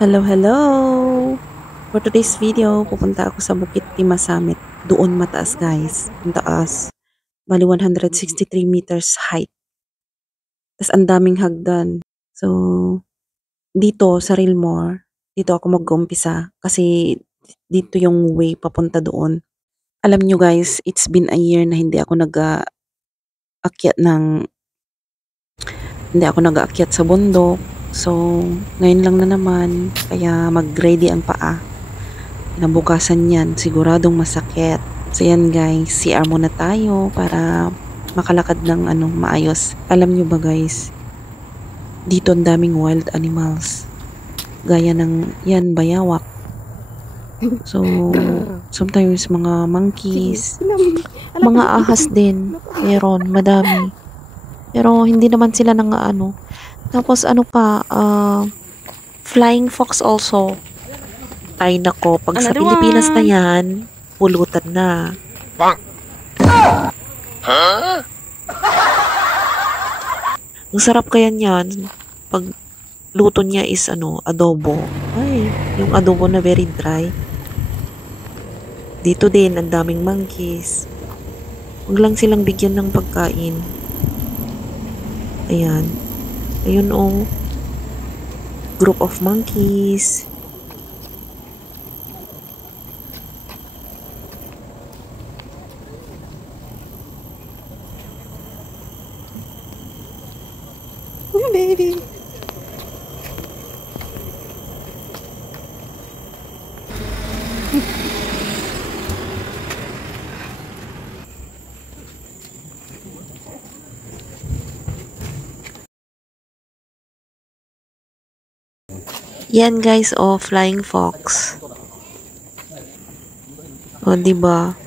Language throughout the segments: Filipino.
Hello, hello! For today's video, pupunta ako sa Bukit Timah Summit. Doon mataas guys. Ang taas. Bali 163 meters height. Tapos ang daming hagdan. So, dito sa Realmore, dito ako mag-umpisa. Kasi dito yung way papunta doon. Alam nyo guys, it's been a year na hindi ako nag-aakyat sa bundok. So, ngayon lang na naman. Kaya mag-ready ang paa. Kinabukasan yan, siguradong masakit. So yan guys, CR muna tayo para makalakad ng maayos. Alam nyo ba guys, dito ang daming wild animals. Gaya ng yan, bayawak. So, sometimes mga monkeys, mga ahas din. Meron, madami. Pero hindi naman sila nang Tapos flying fox also. Ay nako, pag sa Pilipinas na yan, pulutan na. Ang sarap kaya niyan pag luto niya is adobo. Ay, yung adobo na very dry. Dito din, ang daming monkeys. Huwag lang silang bigyan ng pagkain. Ayan. Ayun oh. Group of monkeys. Baby. Yan guys, oh, flying fox. Oh, diba?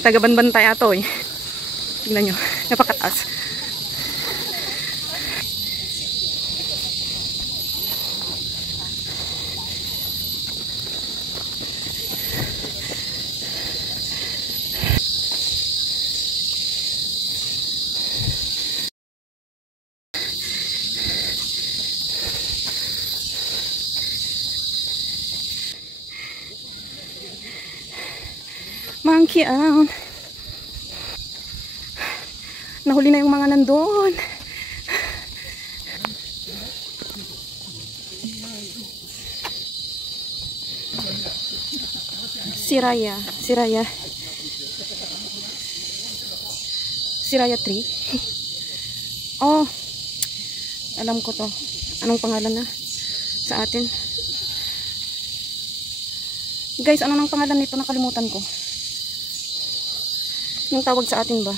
Taga-banbantay ato eh. Tingnan nyo, napakataas. Monkey out. Nahuli na yung mga nandun. Siraya. Siraya 3. Oh, alam ko to. Anong pangalan na sa atin? Guys, ano nang pangalan nito? Nakalimutan ko. Yung tawag sa atin ba?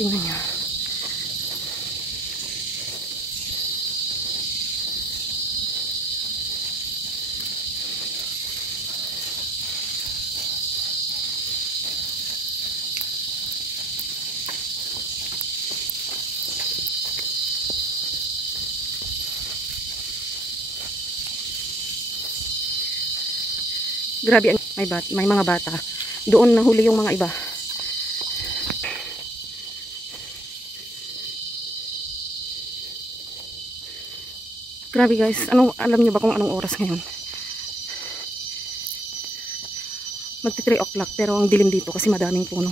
Tingnan nyo. Grabe, may mga bata. Doon nahuli yung mga iba. Grabe guys, alam nyo ba kung anong oras ngayon? Magti 3 o'clock pero ang dilim dito kasi madaming puno.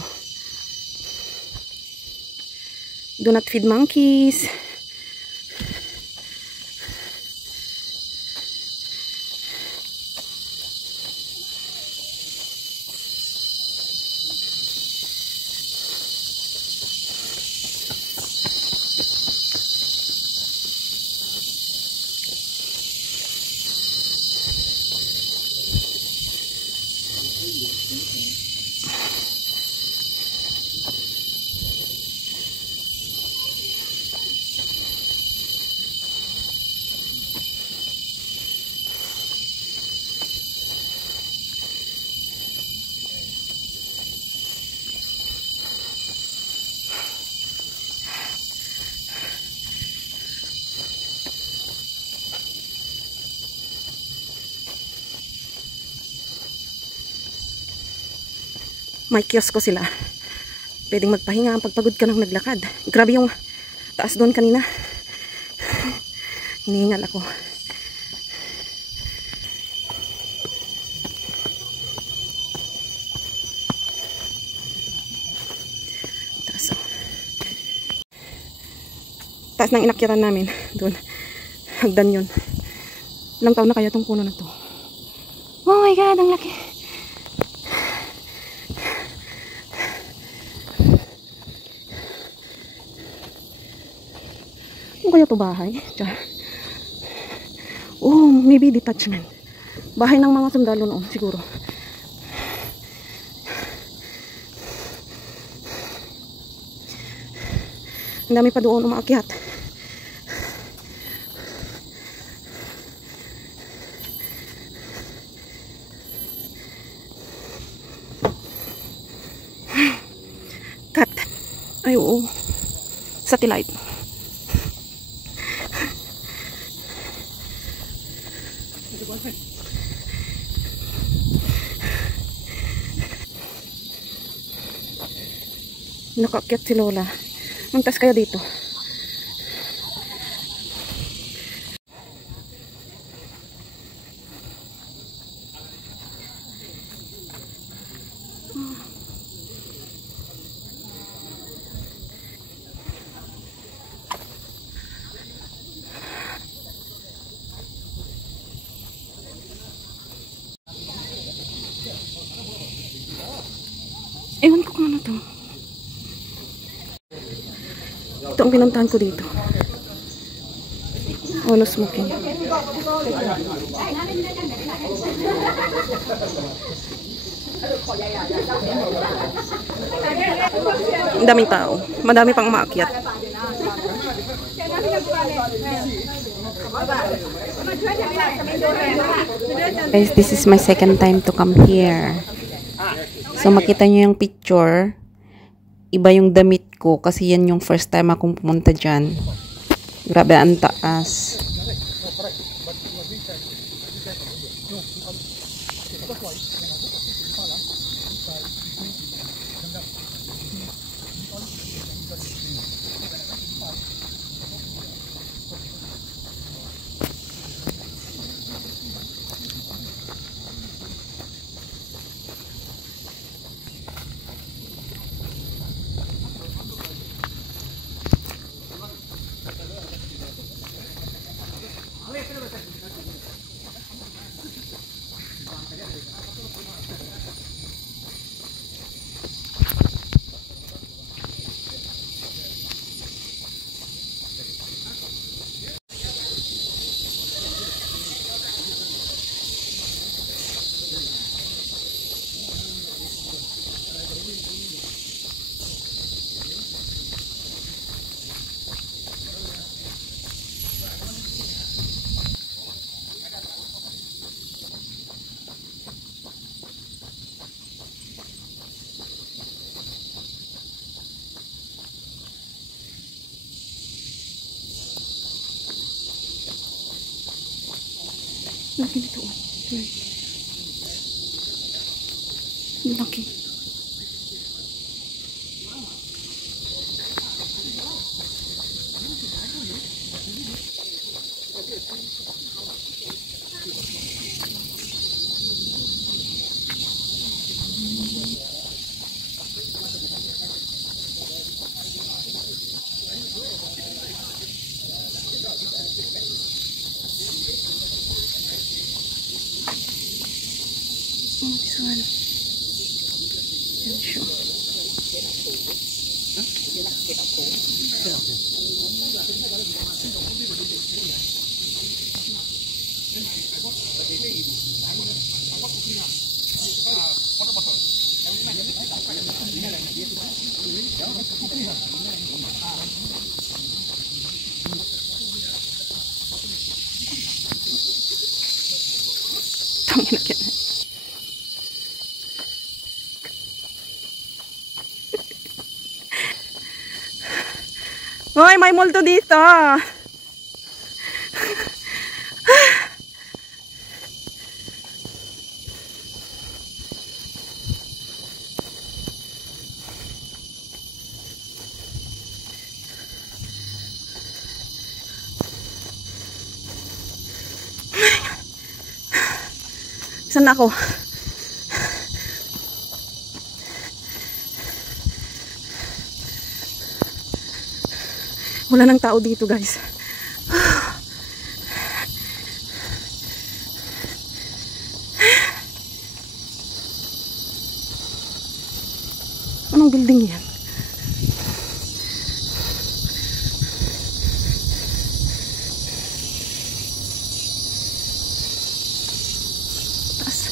Do not feed monkeys. May kiosko sila. Pwedeng magpahinga pagpagod ka ng naglakad. Grabe yung taas doon kanina. Hinihingal ako. Taas ng inakyatan namin doon. Hagdan yun. Ilang taon na kaya tong puno na to? Oh my God, ang laki. Ano kaya to bahay? Diyan. Oh, maybe detachment. Bahay ng mga sundalo noon, siguro. Ang dami pa doon umaakyat. Cut. Ay, oo. Satellite. Nakaakyat si Lola. Ang taas kaya dito? Ewan ko kung ano to. Ito ang pinuntahan ko dito. Oh, no smoking. Ang daming tao. Madami pang umaakyat. Guys, this is my second time to come here. So, makita nyo yung picture. Iba yung damit ko kasi yan yung first time akong pumunta dyan. Grabe, ang taas. Laki nito. Laki. Oh, this one. Yan siya. Tangin na. Hoy, may multo dito. Saan na ako? Wala nang tao dito, guys. Anong building yan? Taas.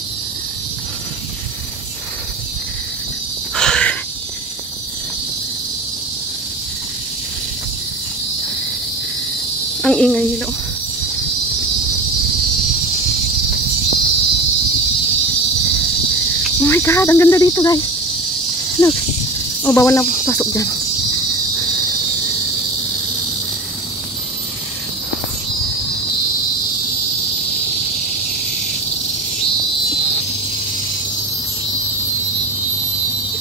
Ang ingay nila. Oh my God, ang ganda dito, guys. Look. Oh, bawal na pasok dyan.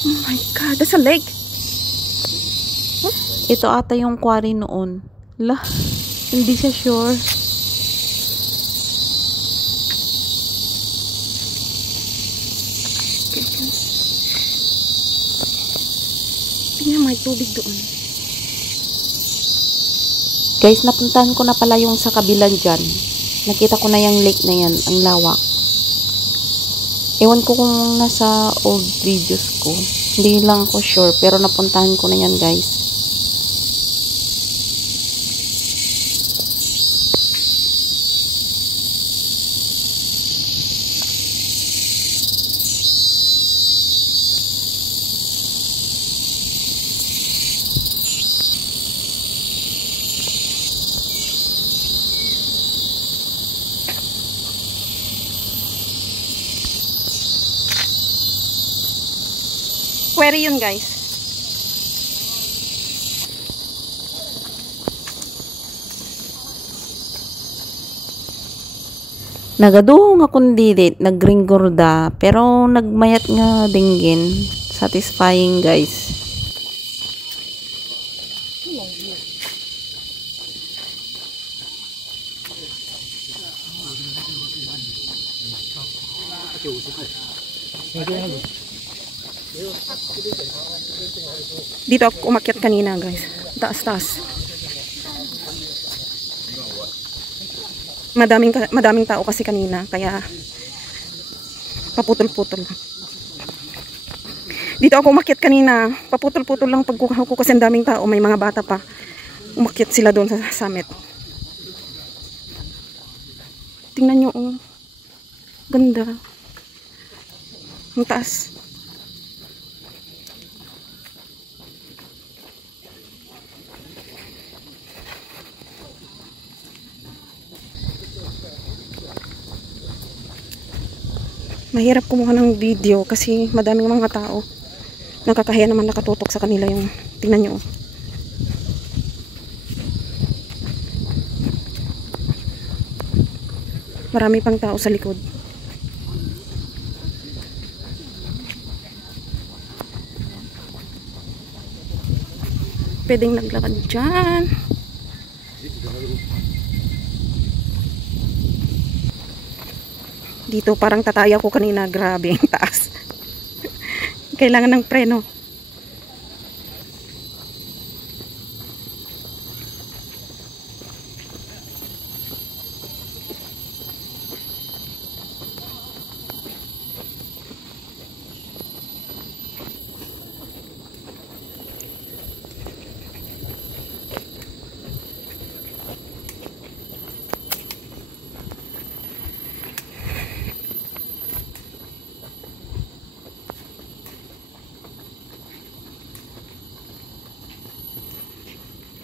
Oh my God, that's a lake. Ito ata yung quarry noon. Lah, hindi siya sure. Tingnan, may tubig doon. Guys, napuntahan ko na pala yung sa kabilang dyan. Nakita ko na yung lake na yan, ang lawak. Ewan ko kung nasa old videos ko. Hindi lang ako sure, pero napuntahan ko na yan, guys. Quarry yun, guys. Nagaduhong akong didit, nagringgorda, pero nagmayat nga dinggin. Satisfying, guys. Dito ako umakyat kanina, guys. Taas-taas. Madaming tao kasi kanina, kaya paputol-putol. Dito ako umakyat kanina, paputol-putol lang pagkuha ko kasi ang daming tao, may mga bata pa. Umakyat sila doon sa summit. Tingnan nyo, oh. Ganda. Ang taas. Mahirap kumuha ng video kasi madaming mga tao. Nakakahiya naman nakatutok sa kanila yung tingnan nyo. Marami pang tao sa likod. Pwedeng naglakad dyan. Dito parang tataya ko kanina, grabe ang taas. Kailangan ng preno.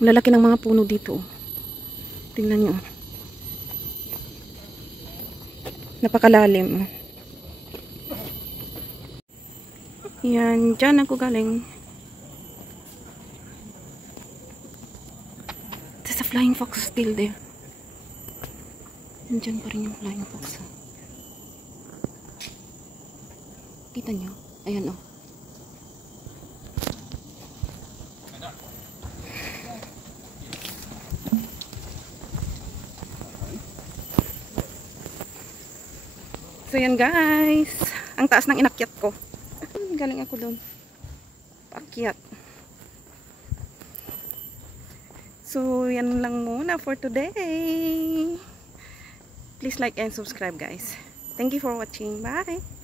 Lalaki ng mga puno dito. Tingnan nyo. Napakalalim. Yan, dyan ako galing. There's a flying fox still there. Nandyan pa rin yung flying fox. Kita nyo? Ayan, oh. So yan guys. Ang taas ng inakyat ko. Galing ako doon. Paakyat. So, yan lang muna for today. Please like and subscribe guys. Thank you for watching. Bye!